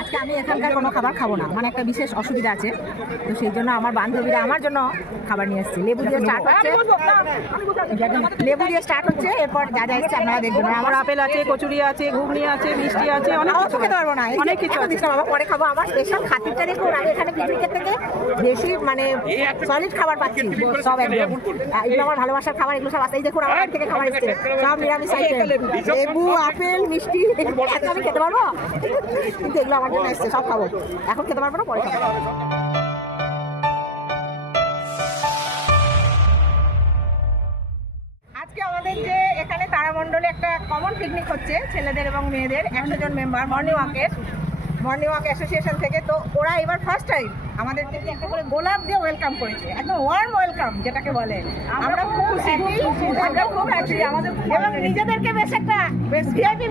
আজকে আমি এখানকার কোনো খাবার খাবো না, মানে একটা বিশেষ অসুবিধা আছে, তো সেই জন্য আমার বান্ধবীরা আমার জন্য খাবার নিয়ে এসেছে। লেবু দিয়ে স্টার্ট হচ্ছে, এরপর যা যা এসছে আপনারা দেখবেন। আমার আপেল আছে, কচুরি আছে, ঘুগনি আছে, মিষ্টি আছে, অনেক কিছু খেতে পারবো না, অনেক কিছু দিচ্ছিলাম আবার পরে খাবো। আমার স্পেশাল খাতিরটা দেখুন, আমি এখানে পিকনিকের থেকে বেশি মানে সলিড খাবার পাচ্ছি সব একদম। এগুলো আমার ভালোবাসার খাবার, এগুলো সব আসতেই দেখুন আমার বাড়ি থেকে খাবার এসছে, সব নিরামিষ আইটেম, লেবু, আপেল, মিষ্টি, এত আমি খেতে পারবো কিন্তু এগুলো আমার জন্য এসছে, সব খাবো। এখন খেতে পারবো না, পরে খাবো। আজকে আমাদের যে এখানে তারামণ্ডলে একটা কমন পিকনিক হচ্ছে ছেলেদের এবং মেয়েদের, 100 জন মেম্বার মর্নিং ওয়াক অ্যাসোসিয়েশন থেকে। তো ওরা এবার ফার্স্ট টাইম আমাদের থেকে একটা করে গোলাপ দিয়ে ওয়েলকাম করেছে, একদম ওয়ার্ম ওয়েলকাম যেটাকে বলে। আমরা খুব খুশি, আমরা খুব হ্যাপি আমাদের, এবং নিজেদেরকে বেশ একটা ভিআইপি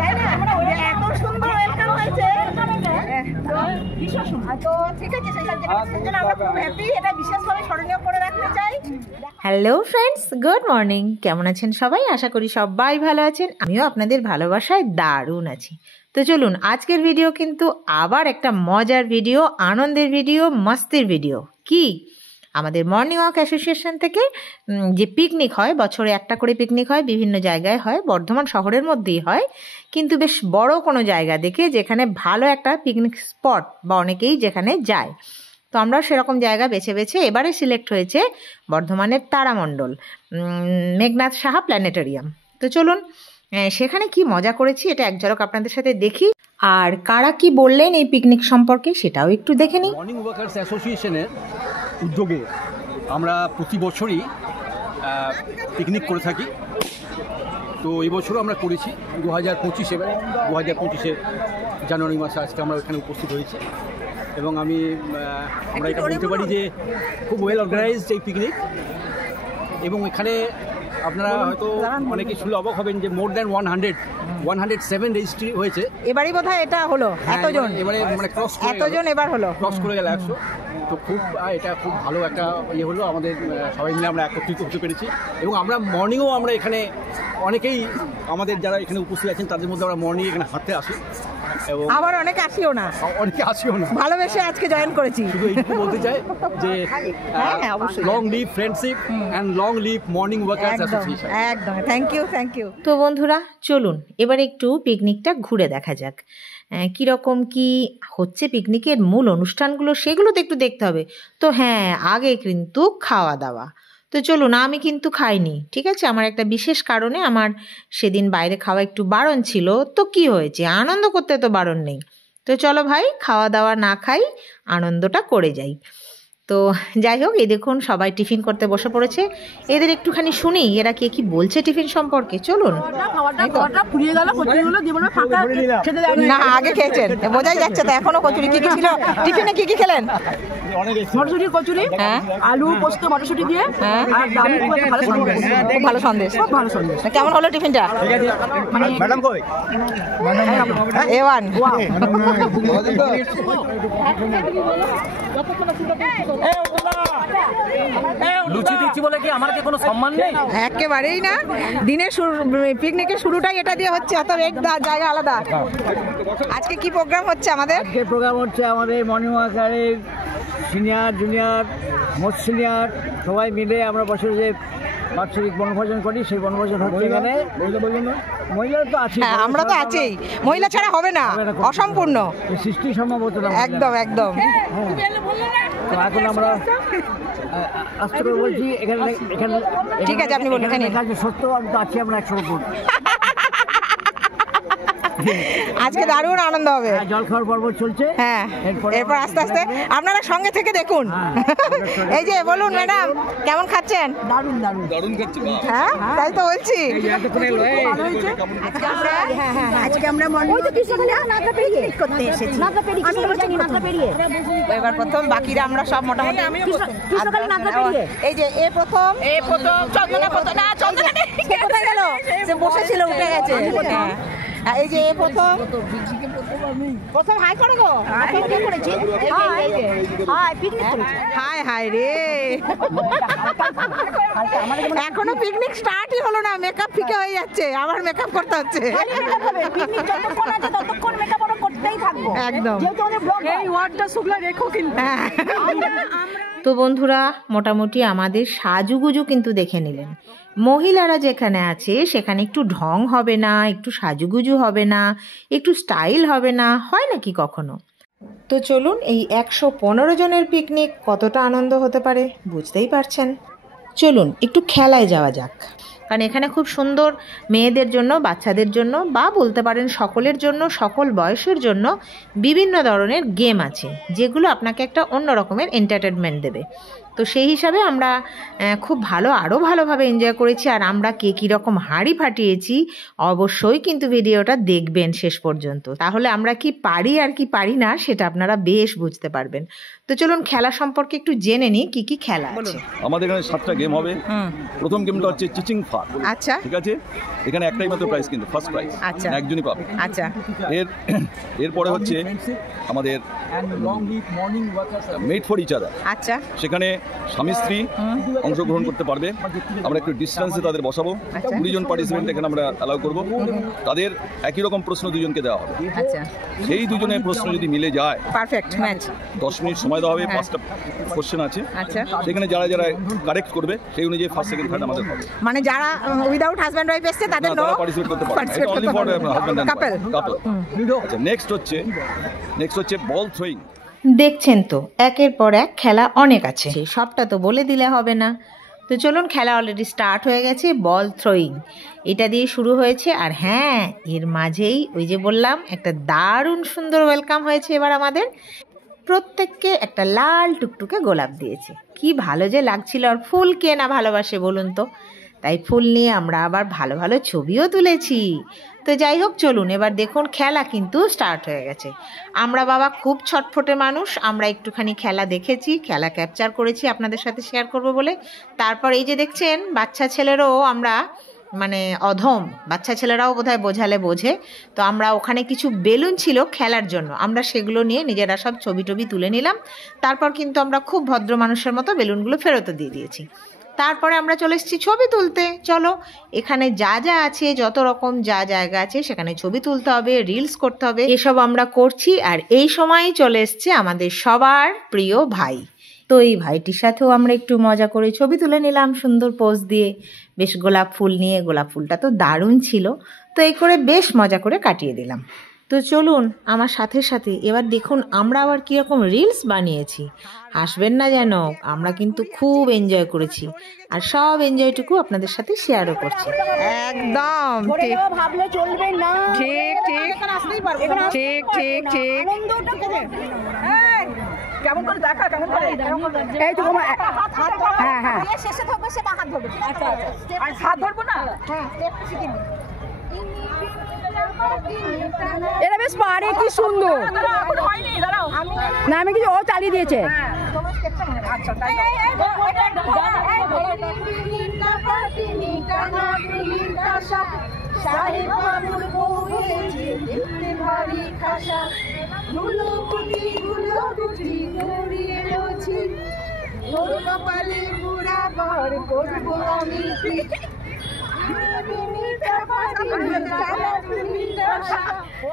তাই না? এত সুন্দর ওয়েলকাম হয়েছে, তো ঠিক আছে, সেই জন্য আমরা খুব হ্যাপি, এটা বিশেষভাবে স্মরণীয় করে রাখতে চাই। Hello friends, good morning. কেমন আছেন সবাই? আশা করি সবাই ভালো আছেন। আমিও আপনাদের ভালোবাসায় দারুণ আছি। তো চলুন, আজকের ভিডিও কিন্তু আবার একটা মজার ভিডিও, আনন্দের ভিডিও, মস্তির ভিডিও। কি আমাদের মর্নিং ওয়াক অ্যাসোসিয়েশন থেকে যে পিকনিক হয়, বছরে একটা করে পিকনিক হয়, বিভিন্ন জায়গায় হয়, বর্ধমান শহরের মধ্যেই হয়, কিন্তু বেশ বড় কোনো জায়গা দেখে যেখানে ভালো একটা পিকনিক স্পট বা অনেকেই যেখানে যায়। তো আমরাও সেরকম জায়গা বেছে বেছে এবারে সিলেক্ট হয়েছে বর্ধমানের তারামণ্ডল, মেঘনাথ সাহা প্ল্যানেটোরিয়াম। তো চলুন সেখানে কি মজা করেছি এটা এক ঝলক আপনাদের সাথে দেখি, আর কারা কি বললেন এই পিকনিক সম্পর্কে সেটাও একটু দেখে নিই। মর্নিং ওয়াকার্স অ্যাসোসিয়েশনের উদ্যোগে আমরা প্রতি বছরই পিকনিক করে থাকি। তো এই বছরও আমরা করেছি 2025 জানুয়ারি মাসে আজকে আমরা এখানে উপস্থিত হয়েছি, এবং আমরা এটা বলতে পারি যে খুব ওয়েল অর্গানাইজড এই পিকনিক। এবং এখানে আপনারা হয়তো অনেকে শুনলে অবাক হবেন যে মোর দ্যান 107 রেজিস্ট্রি হয়েছে এবারই বোধহয় এটা হলো এতজন, এবারে মানে এতজন এবার হলো, ক্রস করে গেল 100। তো এটা খুব ভালো একটা ইয়ে হলো, আমাদের সবাই মিলে আমরা একত্রিত হতে পেরেছি। এবং আমরা মর্নিংও আমরা এখানে অনেকেই আমাদের যারা এখানে উপস্থিত আছেন তাদের মধ্যে আমরা মর্নিং এখানে হাঁটতে আসি, এবং আবার অনেকে আসিও না, ভালোবেসে আজকে জয়েন করেছি। শুধু এইটুকু বলতে চাই যে long live friendship and long live morning workers association. একদম, থ্যাংক ইউ। তো বন্ধুরা চলুন এবার একটু পিকনিকটা ঘুরে দেখা যাক, কীরকম কি হচ্ছে পিকনিকের মূল অনুষ্ঠানগুলো, সেগুলো তো একটু দেখতে হবে। তো হ্যাঁ, আগে কিন্তু খাওয়া দাওয়া। তো চলুন, আমি কিন্তু খাইনি, ঠিক আছে, আমার একটা বিশেষ কারণে আমার সেদিন বাইরে খাওয়া একটু বারণ ছিল। তো কি হয়েছে, আনন্দ করতে তো বারণ নেই। তো চলো ভাই, খাওয়া দাওয়া না খাই, আনন্দটা করে যাই। তো যাই হোক, এই দেখুন সবাই টিফিন করতে বসে পড়েছে। এদের একটুখানি শুনি এরা কে কি বলছে টিফিন সম্পর্কে। চলুন। না, আগে খেয়েছেন বোঝাই যাচ্ছে, তো এখনো কচুরি কি কি ছিল টিফিনে, কি কি খেলেন? মটরশুঁটি কচুরি, হ্যাঁ, আলু পোস্ত মটরশুঁটি দিয়ে, হ্যাঁ, খুব ভালো সন্দেশ। কেমন হলো টিফিনটা? ম্যাডাম কই? A1 লুচি দিচ্ছি বলে কি আমার কি কোনো সম্মান নেই? একেবারেই না, দিনের পিকনিকের শুরুটাই এটা দিয়ে হচ্ছে, অত এক জায়গা আলাদা। আজকে কি প্রোগ্রাম হচ্ছে আমাদের? আজকে প্রোগ্রাম হচ্ছে আমাদের মর্নিং ওয়াকারের সিনিয়র জুনিয়র মোস্ট সিনিয়র সবাই মিলে আমরা বছরে যে বাৎসরিক বনভোজন করি, সেই বনভোজন হচ্ছে এখানে। মহিলা তো আছে, আমরা তো আছেই, মহিলা ছাড়া হবে না, অসম্পূর্ণ সৃষ্টি সম্ভবত। একদম। তো এখন আমরা আস্তে করে বলছি এখানে ঠিক আছে, আপনি বলুন। সত্য আমি তো আছি, আমরা 100 উপর। আজকে দারুণ আনন্দ হবে, জল খাওয়ার পর্ব চলছে। হ্যাঁ, এরপর আস্তে আস্তে আপনারা সঙ্গে থেকে দেখুন। এই যে বলুন ম্যাডাম, কেমন খাচ্ছেন? দারুণ খাচ্ছি। হ্যাঁ, তাই তো বলছি। আজকে আমরা এবার প্রথম, বাকিরা আমরা সব মোটামুটি। এই যে এ প্রথম চন্দনা কোথায় গেল? সে বসেছিল, উঠে গেছে। এই যে প্রথম হাই করো গো, হাই হাই রে, এখনো পিকনিক স্টার্টই হলো না, মেকআপ ফিকে হয়ে যাচ্ছে, আবার মেকআপ করতে হচ্ছে। একদম এই ওয়ার্ডটা শুকলা রেখো কিন্তু। তো বন্ধুরা, মোটামুটি আমাদের সাজুগুজু কিন্তু দেখে নিলেন। মহিলারা যেখানে আছে সেখানে একটু ঢং হবে না, একটু সাজুগুজু হবে না, একটু স্টাইল হবে না, হয় নাকি কখনো? তো চলুন, এই 115 জনের পিকনিক কতটা আনন্দ হতে পারে বুঝতেই পারছেন। চলুন একটু খেলায় যাওয়া যাক, কারণ এখানে খুব সুন্দর মেয়েদের জন্য, বাচ্চাদের জন্য, বা বলতে পারেন সকলের জন্য, সকল বয়সের জন্য বিভিন্ন ধরনের গেম আছে, যেগুলো আপনাকে একটা অন্য রকমের এন্টারটেনমেন্ট দেবে। তো সেই হিসাবে আমরা খুব আরও ভালোভাবে এনজয় করেছি। আর আমরা কে কীরকম হাঁড়ি ফাটিয়েছি অবশ্যই কিন্তু ভিডিওটা দেখবেন শেষ পর্যন্ত, তাহলে আমরা কি পারি আর কি পারি না সেটা আপনারা বেশ বুঝতে পারবেন। তো চলুন খেলা সম্পর্কে একটু জেনে নিই কি কি খেলা আছে। আমাদের এখানে 7টা গেম হবে। প্রথম গেমটা হচ্ছে চিচিং ফার। আচ্ছা, ঠিক আছে, এখানে একটাই মাত্র প্রাইজ, কিন্তু ফার্স্ট প্রাইজ আচ্ছা একজনই পাবে। আচ্ছা, এরপরে হচ্ছে আমাদের মেড ফর ইচ আদার। আচ্ছা, সেখানে স্বামী স্ত্রী অংশগ্রহণ করতে পারবে। আমরা একটু ডিস্টেন্সে তাদের বসাবো। 20 জন পার্টিসিপেন্ট এখানে আমরা অ্যালাউ করবো। তাদের একই রকম প্রশ্ন দুজনকে দেওয়া হবে। আচ্ছা, সেই দুজনের প্রশ্ন যদি মিলে যায়, পারফেক্ট ম্যাচ। 10 মিনিট সময় দেওয়া হবে। 5টা কোশ্চেন আছে। আচ্ছা, সেখানে যারা যারা কারেক্ট করবে সেই অনুযায়ী ফার্স্ট সেকেন্ড থার্ড আমাদের হবে। মানে যারা উইদাউট হাজব্যান্ড ওয়াইফ এসছে তাদের নো পার্টিসিপেট করতে পারবে। এটা অনলি ফর হাজব্যান্ড এন্ড কাপল। আচ্ছা, নেক্সট হচ্ছে বল থ্রোয়িং। দেখছেন তো, একের পর এক খেলা অনেক আছে, সবটা তো বলে দিলে হবে না। তো চলুন, খেলা অলরেডি স্টার্ট হয়ে গেছে। বল থ্রোয়িং এটা দিয়ে শুরু হয়েছে। আর হ্যাঁ, এর মাঝেই ওই যে বললাম, একটা দারুণ সুন্দর ওয়েলকাম হয়েছে। এবার আমাদের প্রত্যেককে একটা লাল টুকটুকে গোলাপ দিয়েছে। কি ভালো যে লাগছিল। আর ফুল কে না ভালোবাসে বলুন তো? তাই ফুল নিয়ে আমরা আবার ভালো ভালো ছবিও তুলেছি। তো যাই হোক, চলুন এবার দেখুন, খেলা কিন্তু স্টার্ট হয়ে গেছে। আমরা বাবা খুব ছটফটে মানুষ, আমরা একটুখানি খেলা দেখেছি, খেলা ক্যাপচার করেছি আপনাদের সাথে শেয়ার করব বলে। তারপর এই যে দেখছেন, বাচ্চা ছেলেরও আমরা মানে অধম, বাচ্চা ছেলেরাও বোধহয় বোঝালে বোঝে। তো আমরা ওখানে কিছু বেলুন ছিল খেলার জন্য, আমরা সেগুলো নিয়ে নিজেরা সব ছবি টবি তুলে নিলাম। তারপর কিন্তু আমরা খুব ভদ্র মানুষের মতো বেলুনগুলো ফেরতও দিয়ে দিয়েছি। তারপরে আমরা চলে এসেছি ছবি তুলতে। চলো, এখানে যা যা আছে, যত রকম যা জায়গা আছে সেখানে ছবি তুলতে হবে, রিলস করতে হবে, এসব আমরা করছি। আর এই সময়ই চলে এসছে আমাদের সবার প্রিয় ভাই। তো এই ভাইটির সাথেও আমরা একটু মজা করে ছবি তুলে নিলাম সুন্দর পোজ দিয়ে, বেশ গোলাপ ফুল নিয়ে। গোলাপ ফুলটা তো দারুণ ছিল। তো এই করে বেশ মজা করে কাটিয়ে দিলাম। তো চলুন আমার সাথে সাথে এবার দেখুন আমরা আবার কীরকম রিলস বানিয়েছি। হাসবেন না যেন, আমরা কিন্তু খুব এনজয় করেছি। আর সব এনজয়টুকু আপনাদের সাথে শেয়ারও করছি। একদম ঠিক, ভাবলে চলবে না। ঠিক ঠিক ঠিক ঠিক ঠিক। কেমন করে দেখা, কেমন করে এই তো হ্যাঁ হ্যাঁ শেষে থাকবে, সে হাত ধরবে। আচ্ছা, হাত ধরবো না। হ্যাঁ, স্টেপটা শিখে নিন। এরা বেশ পারে, কি সুন্দর। না আমি কিছু, ও চালিয়ে দিয়েছে। আচ্ছা, তাই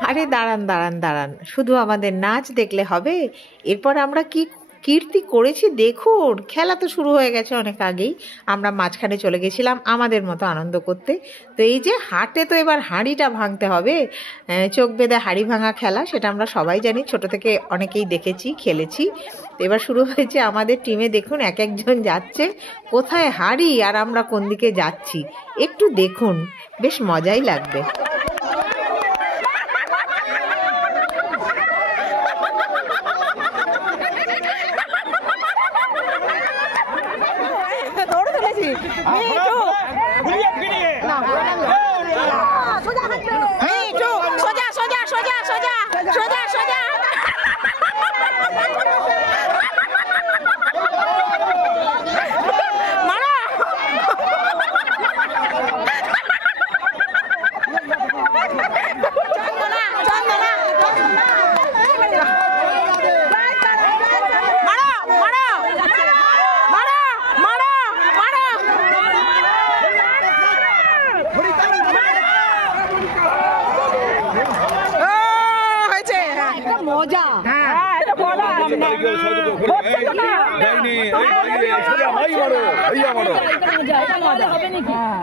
আরে দাঁড়ান দাঁড়ান দাঁড়ান, শুধু আমাদের নাচ দেখলে হবে? এরপর আমরা কি কীর্তি করেছি দেখুন। খেলা তো শুরু হয়ে গেছে অনেক আগেই, আমরা মাঝখানে চলে গেছিলাম আমাদের মতো আনন্দ করতে। তো এই যে হাটে, তো এবার হাঁড়িটা ভাঙতে হবে। চোখ বেঁধে হাঁড়ি ভাঙা খেলা, সেটা আমরা সবাই জানি, ছোট থেকে অনেকেই দেখেছি, খেলেছি। তো এবার শুরু হয়েছে আমাদের টিমে। দেখুন এক একজন যাচ্ছে কোথায় হাঁড়ি, আর আমরা কোন দিকে যাচ্ছি একটু দেখুন, বেশ মজাই লাগবে।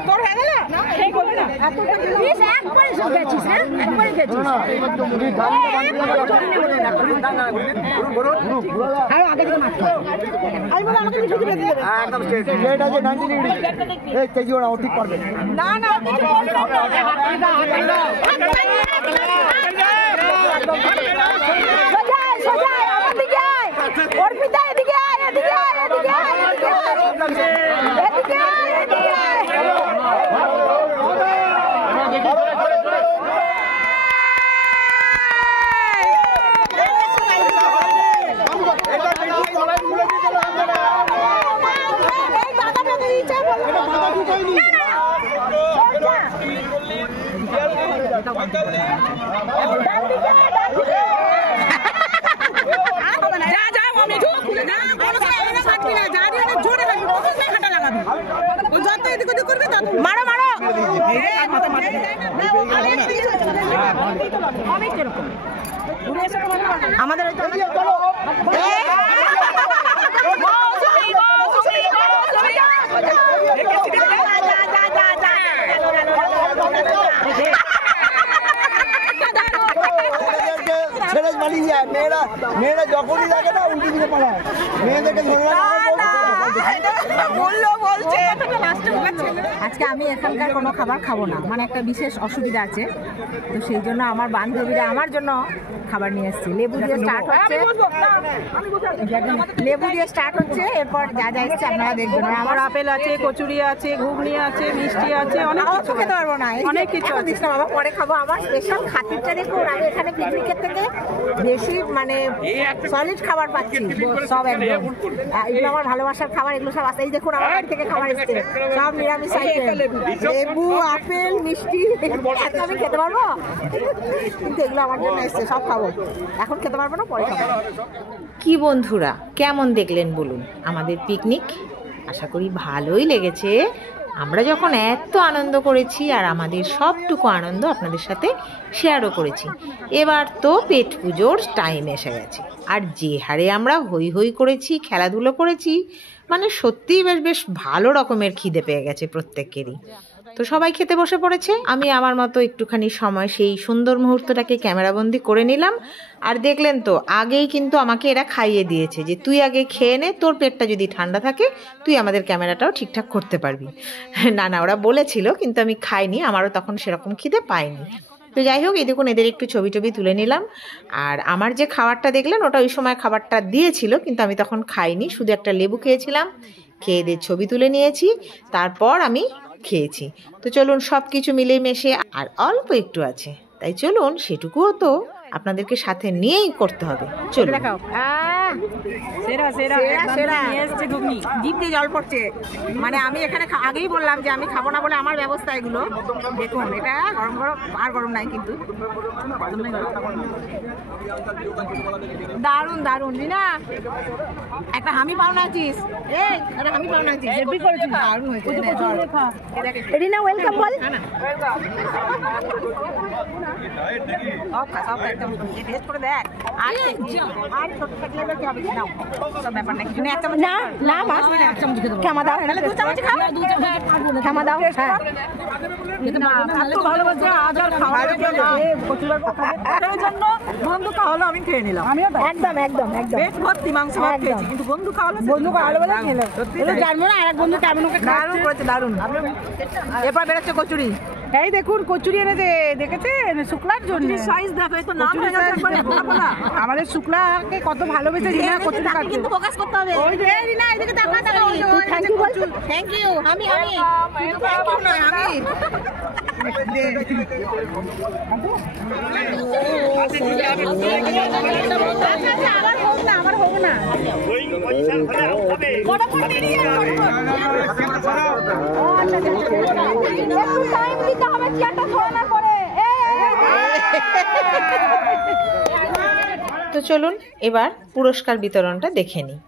তোর হয়ে গেল সেই করবে না একবারে সব গেছিস হ্যাঁ একবারে গেছিস আর আগে থেকে মাছ আমি বলে আমাকে মিঠু দিয়ে দিবে একদম স্ট্রেট এটা যে 90 ডিগ্রি এই কেজি ওরা ঠিক করবে না না কিছু বলবে না সোজা আমার দিকে আয় অর্পিতা এদিকে আয় এদিকে আয় এদিকে আয় এদিকে আয় এদিকে আয় এদিকে আয় মারো মারো আমাদের ছেড়ে পালিয়ে যায় মেয়েরা যখনই দেখে না উল্টো দিকে পালায় মেয়েদেরকে ধরে আজকে আমি এখানকার কোনো খাবার খাবো না, মানে একটা বিশেষ অসুবিধা আছে, তো সেই জন্য আমার বান্ধবীরা আমার জন্য খাবার নিয়ে এসছে। লেবু দিয়ে স্টার্ট হচ্ছে, লেবু দিয়ে স্টার্ট হচ্ছে, এরপর যা যা এসছে আপনারা দেখবেন। আমার আপেল আছে, কচুরি আছে, ঘুগনি আছে, মিষ্টি আছে, অনেক কিছু খেতে পারবো না, অনেক কিছু দিস না বাবা, পরে খাবো। আমার স্পেশাল খাতিরটা দেখুন, আমি এখানে পিকনিকের থেকে বেশি মানে সলিড খাবার পাচ্ছি সব একদম। এগুলো আমার ভালোবাসার খাবার, এগুলো সব আছে। এই দেখুন আমার বাড়ি থেকে খাবার এসছে, সব নিরামিষ আইটেম, লেবু, আপেল, মিষ্টি। আমি খেতে পারবো, কিন্তু এগুলো আমার জন্য এসছে, সব খাবো। এখন খেতে পারবো না, পরে খাবো। কি বন্ধুরা, কেমন দেখলেন বলুন আমাদের পিকনিক? আশা করি ভালোই লেগেছে। আমরা যখন এত আনন্দ করেছি আর আমাদের সবটুকু আনন্দ আপনাদের সাথে শেয়ারও করেছি। এবার তো পেট পুজোর টাইম এসে গেছে, আর যে হারে আমরা হই হই করেছি, খেলাধুলো করেছি, মানে সত্যিই বেশ ভালো রকমের খিদে পেয়ে গেছে প্রত্যেকেরই। তো সবাই খেতে বসে পড়েছে, আমি আমার মতো একটুখানি সময় সেই সুন্দর মুহূর্তটাকে ক্যামেরাবন্দি করে নিলাম। আর দেখলেন তো, আগেই কিন্তু আমাকে এরা খাইয়ে দিয়েছে যে তুই আগে খেয়ে নে, তোর পেটটা যদি ঠান্ডা থাকে তুই আমাদের ক্যামেরাটাও ঠিকঠাক করতে পারবি। না না, ওরা বলেছিল, কিন্তু আমি খাইনি, আমারও তখন সেরকম খিদে পাইনি। তো যাই হোক, এই দেখুন এদের একটু ছবি টবি তুলে নিলাম। আর আমার যে খাবারটা দেখলেন, ওটা ওই সময় খাবারটা দিয়েছিল, কিন্তু আমি তখন খাইনি, শুধু একটা লেবু খেয়েছিলাম। খেয়ে এদের ছবি তুলে নিয়েছি, তারপর আমি খেয়েছি। তো চলুন, সব কিছু মিলে মিশে আর অল্প একটু আছে, তাই চলুন সেটুকুও তো আপনাদেরকে সাথে নিয়েই করতে হবে। চলুন। দেখাও, সেরা সেরা সেরা জিভ দিয়ে জল পড়ছে। মানে আমি এখানে আগেই বললাম যে আমি খাবো না বলে আমার ব্যবস্থা এগুলো। দেখুন এটা গরম গরম, আর গরম নাই কিন্তু দারুন দারুন। রিনা একটা হামি পাওনা আছিস, এই একটা হামি পাওনা আছিস, হেভি করেছিস, দারুন হয়েছে। রিনা ওয়েলকাম বল। একদম টেস্ট করে দেখ। আর ছোট থাকলে কি হবে, নাও সব ব্যাপার না, কিছু নেই। এক চামচ না না মাছ এক চামচ খেতে পারবো, ক্ষমা দাও, তাহলে দু চামচ খাও, ক্ষমা দাও। হ্যাঁ ভালোবাসে আজ আর খাওয়ার জন্য বন্ধু খাওয়ালো, আমি খেয়ে নিলাম। আমিও একদম একদম একদম পেট ভর্তি মাংস ভাত খেয়েছি, কিন্তু বন্ধু খাওয়ালো, বলে খেলো। জানবো না আরেক বন্ধু কেমন ওকে দারুণ করেছে, দারুণ। এরপর বেরোচ্ছে কচুরি। এই দেখুন কচুরি এনেছে, দেখেছেন শুক্লার জন্য। সাইজ দেখো, এই তো নাম হয়ে যাচ্ছে একবারে পোলা পোলা। আমাদের শুক্লাকে কত ভালোবেসে রিনা কচুরি খাচ্ছে। কিন্তু ফোকাস করতে হবে। ওই যে রিনা এদিকে তাকা তাকা, থ্যাংক ইউ বল। Thank you. আমি থ্যাংক ইউ নয়, আমি আমার হোক না, আমার হোক না। তো চলুন এবার পুরস্কার বিতরণটা দেখে নিই।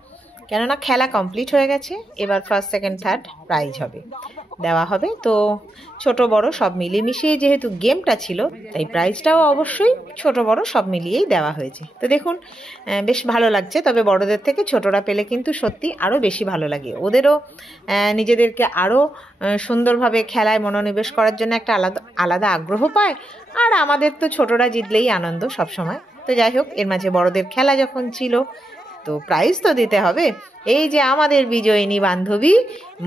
কেননা খেলা কমপ্লিট হয়ে গেছে, এবার ফার্স্ট সেকেন্ড থার্ড প্রাইজ দেওয়া হবে। তো ছোট বড় সব মিলিয়ে মিশিয়ে যেহেতু গেমটা ছিল, তাই প্রাইজটাও অবশ্যই ছোট বড় সব মিলিয়েই দেওয়া হয়েছে। তো দেখুন বেশ ভালো লাগছে, তবে বড়দের থেকে ছোটরা পেলে কিন্তু সত্যি আরও বেশি ভালো লাগে। ওদেরও নিজেদেরকে আরও সুন্দরভাবে খেলায় মনোনিবেশ করার জন্য একটা আলাদা আগ্রহ পায়। আর আমাদের তো ছোটরা জিতলেই আনন্দ সবসময়। তো যাই হোক, এর মাঝে বড়দের খেলা যখন ছিল, তো প্রাইজ তো দিতে হবে। এই যে আমাদের বিজয়িনী বান্ধবী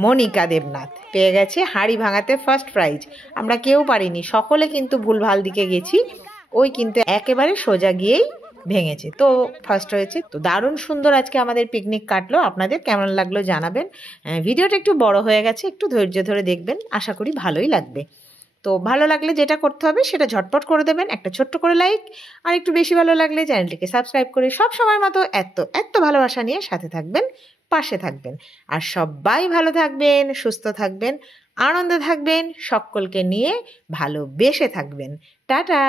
মনিকা দেবনাথ পেয়ে গেছে হাঁড়ি ভাঙাতে ফার্স্ট প্রাইজ। আমরা কেউ পারিনি, সকলে কিন্তু ভুলভাল দিকে গেছি, ওই কিন্তু একেবারে সোজা গিয়েই ভেঙেছে, তো ফার্স্ট হয়েছে। তো দারুণ সুন্দর আজকে আমাদের পিকনিক কাটলো। আপনাদের কেমন লাগলো জানাবেন। ভিডিওটা একটু বড় হয়ে গেছে, একটু ধৈর্য ধরে দেখবেন, আশা করি ভালোই লাগবে। তো ভালো লাগলে যেটা করতে হবে সেটা ঝটপট করে দেবেন, একটা ছোট্ট করে লাইক, আর একটু বেশি ভালো লাগলে চ্যানেলটিকে সাবস্ক্রাইব করে সব সময় মতো এত ভালোবাসা নিয়ে সাথে থাকবেন, পাশে থাকবেন। আর সবাই ভালো থাকবেন, সুস্থ থাকবেন, আনন্দে থাকবেন, সকলকে নিয়ে ভালোবেসে থাকবেন। টাটা।